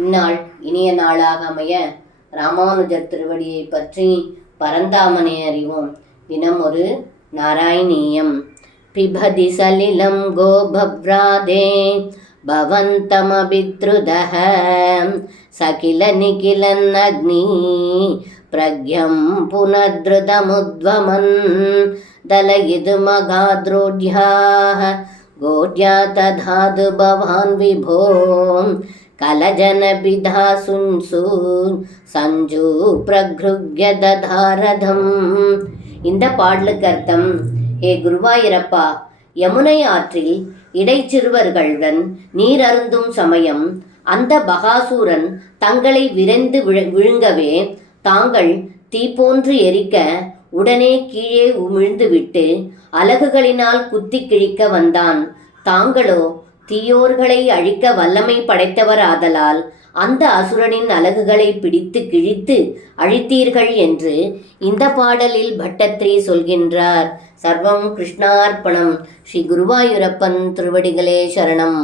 இந்நாள் இனிய நாளாக அமைய ராமானுஜர் திருவடியை பற்றி பரந்தாமனை அறிவோம். தினம் ஒரு நாராயணீயம். பிபதி சலிலம் கோபவ்ராதே பவந்தமபித்ருதஹ சகில நிகிலன் அக்னி பிரக்யம் புனத்ருதமுத்வமன் தலயிது மகாத்ரோட்யாஹ கோட்யா ததாது பவான் விபோ கலஜனபிதா சுன்சூன் சஞ்சு பிரக்ருக்ய ததாரதம். இந்த பாடலுக்கு அர்த்தம்: ஹே குருவாயிரப்பா, யமுனை ஆற்றில் இடைச்சிறுவர்களுடன் நீர் அருந்தும் சமயம் அந்த பகாசூரன் தங்களை விரைந்து விழுங்கவே தாங்கள் தீப்போன்று எரிக்க உடனே கீழே உமிழ்ந்துவிட்டு அலகுகளினால் குத்தி கிழிக்க வந்தான். தாங்களோ தீயோர்களை அழிக்க வல்லமை படைத்தவர் ஆதலால் அந்த அசுரனின் அலகுகளை பிடித்து கிழித்து அழித்தீர்கள் என்று இந்த பாடலில் பட்டத்ரி சொல்கின்றார். சர்வம் கிருஷ்ணார்ப்பணம். ஸ்ரீ குருவாயூரப்பன் திருவடிகளே சரணம்.